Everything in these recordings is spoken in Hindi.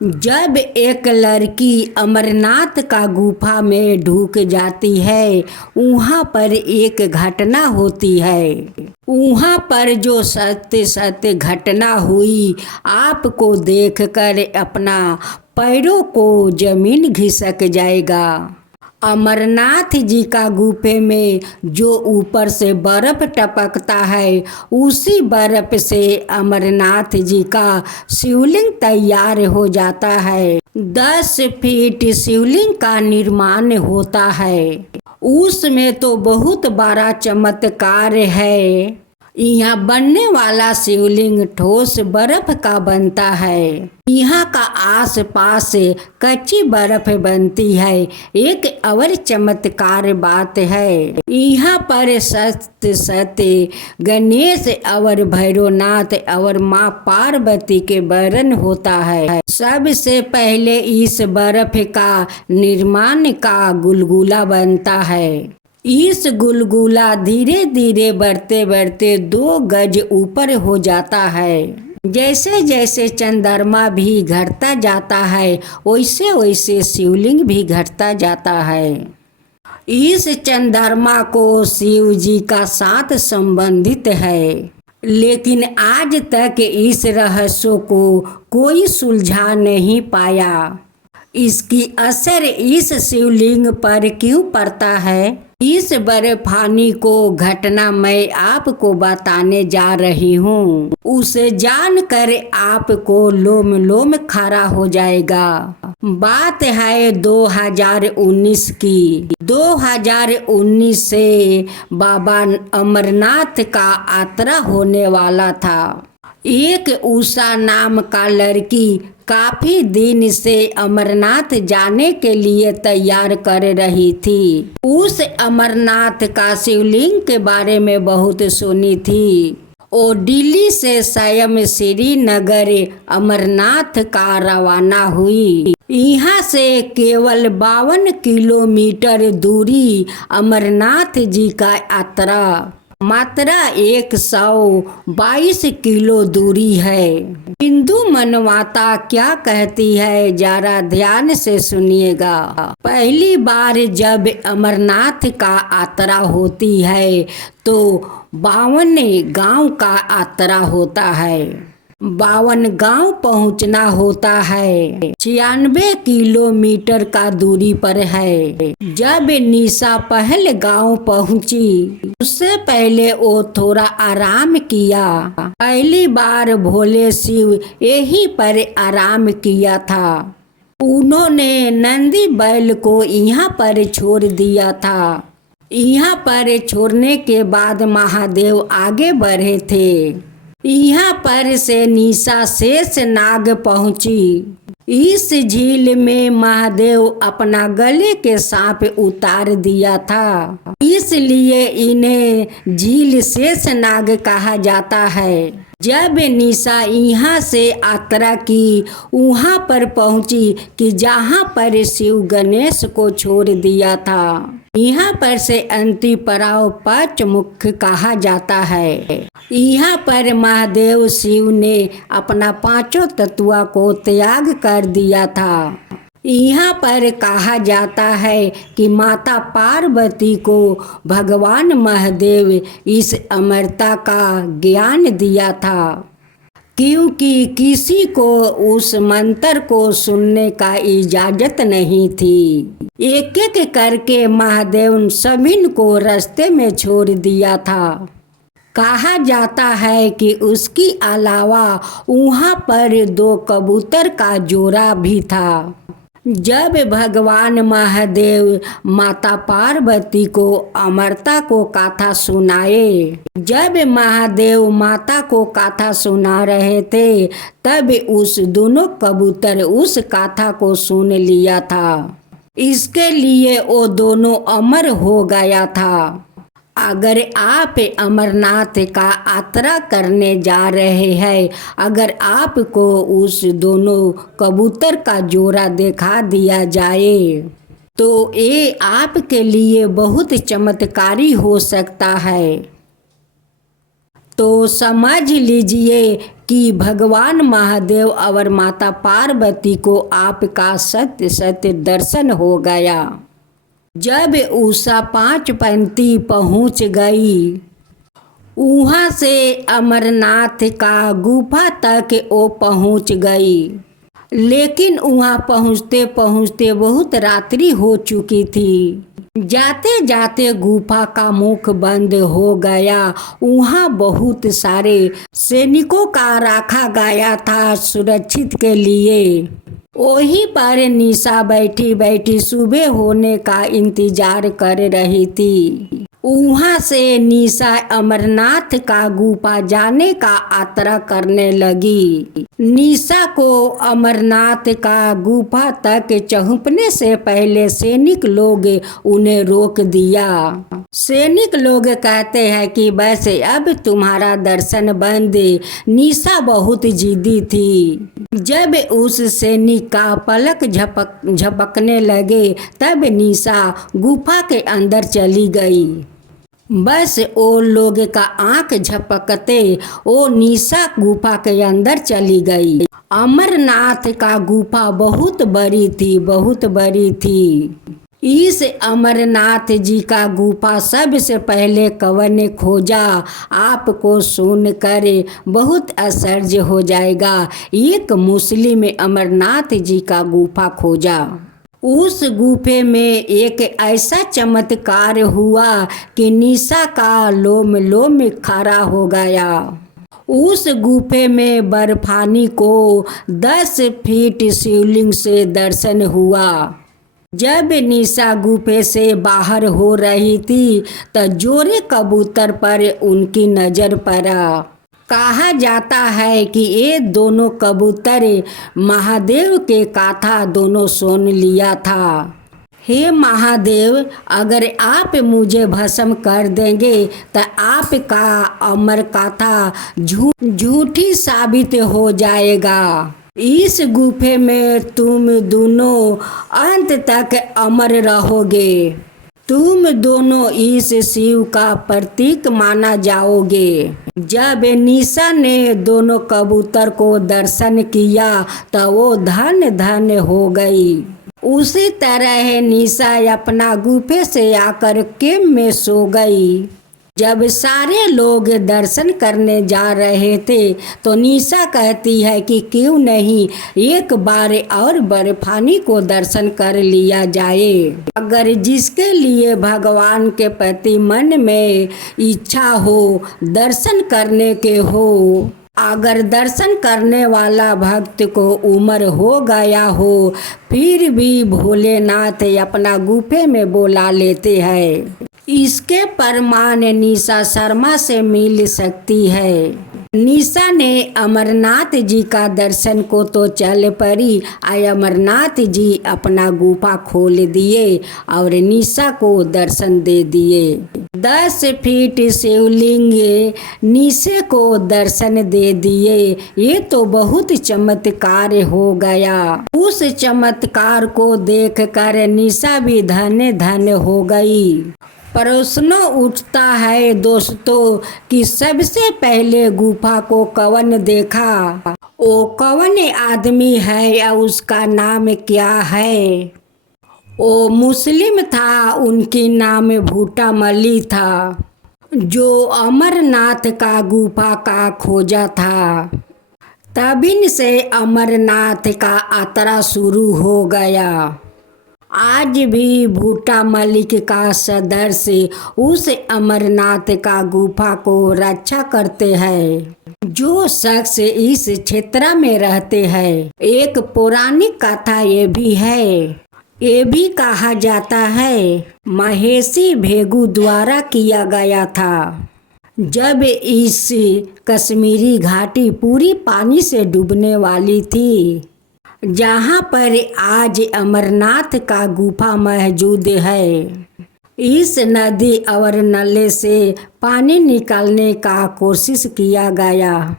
जब एक लड़की अमरनाथ का गुफा में ढुक जाती है, वहाँ पर एक घटना होती है। वहाँ पर जो सत्य सत्य घटना हुई, आपको देखकर अपना पैरों को जमीन घिसक जाएगा। अमरनाथ जी का गुफे में जो ऊपर से बर्फ टपकता है, उसी बर्फ से अमरनाथ जी का शिवलिंग तैयार हो जाता है। 10 फीट शिवलिंग का निर्माण होता है। उसमें तो बहुत बड़ा चमत्कार है। यहाँ बनने वाला शिवलिंग ठोस बर्फ का बनता है। यहाँ का आस पास कच्ची बर्फ बनती है। एक और चमत्कार बात है, यहाँ पर सत्य सत्य गणेश और भैरवनाथ और माँ पार्वती के वर्णन होता है। सबसे पहले इस बर्फ का निर्माण का गुलगुला बनता है। इस गुलगुला धीरे धीरे बढ़ते बढ़ते 2 गज ऊपर हो जाता है। जैसे जैसे चंद्रमा भी घटता जाता है, वैसे वैसे शिवलिंग भी घटता जाता है। इस चंद्रमा को शिव जी का साथ संबंधित है, लेकिन आज तक इस रहस्य को कोई सुलझा नहीं पाया। इसकी असर इस शिवलिंग पर क्यों पड़ता है, इस बर्फानी को घटना मैं आपको बताने जा रही हूँ। उसे जानकर आपको लोम लोम खड़ा हो जाएगा। बात है 2019 की। 2019 से बाबा अमरनाथ का यात्रा होने वाला था। एक उषा नाम का लड़की काफी दिन से अमरनाथ जाने के लिए तैयार कर रही थी। उस अमरनाथ का शिवलिंग के बारे में बहुत सुनी थी। वो दिल्ली से स्वयं श्रीनगर अमरनाथ का रवाना हुई। यहाँ से केवल 52 किलोमीटर दूरी अमरनाथ जी का यात्रा मात्र 122 किलो दूरी है। हिंदू मनमाता क्या कहती है, जरा ध्यान से सुनिएगा। पहली बार जब अमरनाथ का यात्रा होती है तो 52 गांव का यात्रा होता है। 52 गांव पहुंचना होता है। 96 किलोमीटर का दूरी पर है। जब निशा पहले गांव पहुंची, उससे पहले वो थोड़ा आराम किया। पहली बार भोले शिव यहीं पर आराम किया था। उन्होंने नंदी बैल को यहाँ पर छोड़ दिया था। यहाँ पर छोड़ने के बाद महादेव आगे बढ़े थे। यहाँ पर से निशा शेष नाग पहुंची। इस झील में महादेव अपना गले के सांप उतार दिया था, इसलिए इन्हें झील शेष नाग कहा जाता है। जब निशा यहाँ से यात्रा की, वहाँ पर पहुँची कि जहाँ पर शिव गणेश को छोड़ दिया था। यहाँ पर से अंतिम पड़ाव पंचमुख कहा जाता है। यहाँ पर महादेव शिव ने अपना 5 तत्वों को त्याग कर दिया था। यहाँ पर कहा जाता है कि माता पार्वती को भगवान महादेव इस अमरता का ज्ञान दिया था, क्योंकि किसी को उस मंत्र को सुनने का इजाजत नहीं थी। एक एक करके महादेव सभी को रास्ते में छोड़ दिया था। कहा जाता है कि उसके अलावा वहाँ पर 2 कबूतर का जोड़ा भी था। जब भगवान महादेव माता पार्वती को अमरता को कथा सुनाए, जब महादेव माता को कथा सुना रहे थे, तब उस दोनों कबूतर उस कथा को सुन लिया था। इसके लिए वो दोनों अमर हो गया था। अगर आप अमरनाथ का यात्रा करने जा रहे हैं, अगर आपको उस दोनों कबूतर का जोड़ा दिखा दिया जाए, तो ये आपके लिए बहुत चमत्कारी हो सकता है। तो समझ लीजिए कि भगवान महादेव और माता पार्वती को आपका सत्य सत्य दर्शन हो गया। जब उषा 5:35 पहुँच गई, वहाँ से अमरनाथ का गुफा तक वो पहुँच गई, लेकिन वहाँ पहुँचते पहुँचते बहुत रात्रि हो चुकी थी। जाते जाते गुफा का मुख बंद हो गया। वहाँ बहुत सारे सैनिकों का रखा गया था सुरक्षित के लिए। वहीं पर निशा बैठी बैठी सुबह होने का इंतजार कर रही थी। वहाँ से निशा अमरनाथ का गुफा जाने का यात्रा करने लगी। निशा को अमरनाथ का गुफा तक पहुँचने से पहले सैनिक लोग उन्हें रोक दिया। सैनिक लोग कहते हैं कि बस अब तुम्हारा दर्शन बंद। निशा बहुत जिद्दी थी। जब उस सैनिक का पलक झपकने लगे, तब निशा गुफा के अंदर चली गई। बस वो लोग का आंख झपकते वो निशा गुफा के अंदर चली गई। अमरनाथ का गुफा बहुत बड़ी थी, बहुत बड़ी थी। इस अमरनाथ जी का गुफा सबसे पहले कौन ने खोजा, आपको सुनकर बहुत आश्चर्य हो जाएगा। एक मुस्लिम अमरनाथ जी का गुफा खोजा। उस गुफे में एक ऐसा चमत्कार हुआ कि निशा का लोम लोम खड़ा हो गया। उस गुफे में बर्फानी को 10 फीट शिवलिंग से दर्शन हुआ। जब निशा गुफे से बाहर हो रही थी तो जोरे कबूतर पर उनकी नज़र पड़ा। कहा जाता है कि ये दोनों कबूतर महादेव के कथा दोनों सुन लिया था। हे महादेव, अगर आप मुझे भस्म कर देंगे तो आपका अमर कथा झूठी साबित हो जाएगा। इस गुफे में तुम दोनों अंत तक अमर रहोगे। तुम दोनों इस शिव का प्रतीक माना जाओगे। जब निशा ने दोनों कबूतर को दर्शन किया तो वो धन्य धन्य हो गई। उसी तरह निशा अपना गुफे से आकर कैंप में सो गई। जब सारे लोग दर्शन करने जा रहे थे तो निशा कहती है कि क्यों नहीं एक बार और बर्फानी को दर्शन कर लिया जाए। अगर जिसके लिए भगवान के प्रति मन में इच्छा हो, दर्शन करने के हो, अगर दर्शन करने वाला भक्त को उम्र हो गया हो, फिर भी भोलेनाथ अपना गुफे में बुला लेते हैं। इसके प्रमाण निशा शर्मा से मिल सकती है। निशा ने अमरनाथ जी का दर्शन को तो चल पड़ी। अमरनाथ जी अपना गुफा खोल दिए और निशा को दर्शन दे दिए। 10 फीट शिवलिंग निशा को दर्शन दे दिए। ये तो बहुत चमत्कार हो गया। उस चमत्कार को देखकर निशा भी धन्य धन्य हो गई। प्रश्न उठता है दोस्तों कि सबसे पहले गुफा को कौन देखा, वो कौन आदमी है या उसका नाम क्या है? वो मुस्लिम था, उनकी नाम भूटा मली था, जो अमरनाथ का गुफा का खोजा था। तबिन से अमरनाथ का यात्रा शुरू हो गया। आज भी भूटा मलिक का सदस्य उस अमरनाथ का गुफा को रक्षा करते हैं। जो शख्स इस क्षेत्र में रहते हैं। एक पौराणिक कथा ये भी है। ये भी कहा जाता है महेशी भेगु द्वारा किया गया था। जब इस कश्मीरी घाटी पूरी पानी से डूबने वाली थी, जहाँ पर आज अमरनाथ का गुफा मौजूद है, इस नदी और नाले से पानी निकालने का कोशिश किया गया।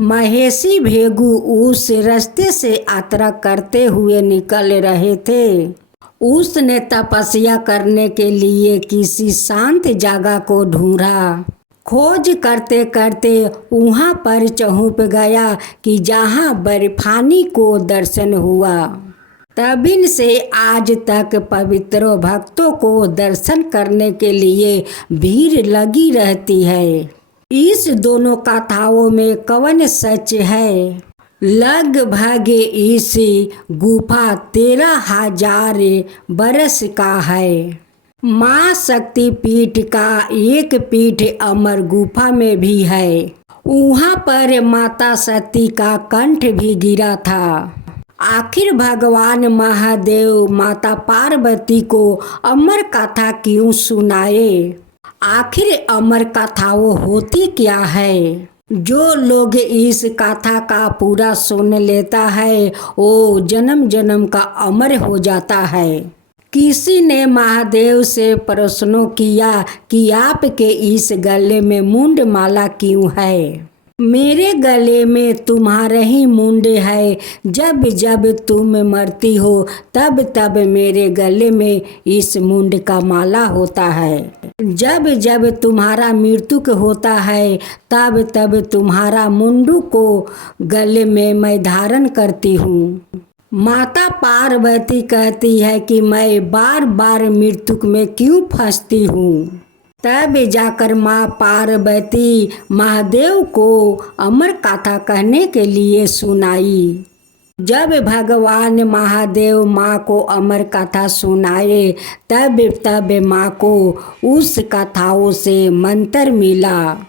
महेशी भेगु उस रास्ते से यात्रा करते हुए निकल रहे थे। उसने तपस्या करने के लिए किसी शांत जगह को ढूंढा। खोज करते करते वहाँ पर पहुँच गया कि जहाँ बर्फानी को दर्शन हुआ। तभी से आज तक पवित्र भक्तों को दर्शन करने के लिए भीड़ लगी रहती है। इस दोनों कथाओं में कौन सच है? लगभग इस गुफा 13,000 बरस का है। माँ शक्ति पीठ का एक पीठ अमर गुफा में भी है। वहाँ पर माता सती का कंठ भी गिरा था। आखिर भगवान महादेव माता पार्वती को अमर कथा क्यों सुनाए? आखिर अमर कथाओं होती क्या है? जो लोग इस कथा का पूरा सुन लेता है वो जन्म जन्म का अमर हो जाता है। किसी ने महादेव से प्रश्न किया कि आपके इस गले में मुंड माला क्यों है? मेरे गले में तुम्हारा ही मुंड है। जब जब तुम मरती हो तब तब मेरे गले में इस मुंड का माला होता है। जब जब तुम्हारा मृत्यु होता है तब तब तुम्हारा मुंडू को गले में मैं धारण करती हूँ। माता पार्वती कहती है कि मैं बार बार मृत्यु में क्यों फंसती हूँ। तब जाकर माँ पार्वती महादेव को अमर कथा कहने के लिए सुनाई। जब भगवान महादेव माँ को अमर कथा सुनाए तब माँ को उस कथाओं से मंत्र मिला।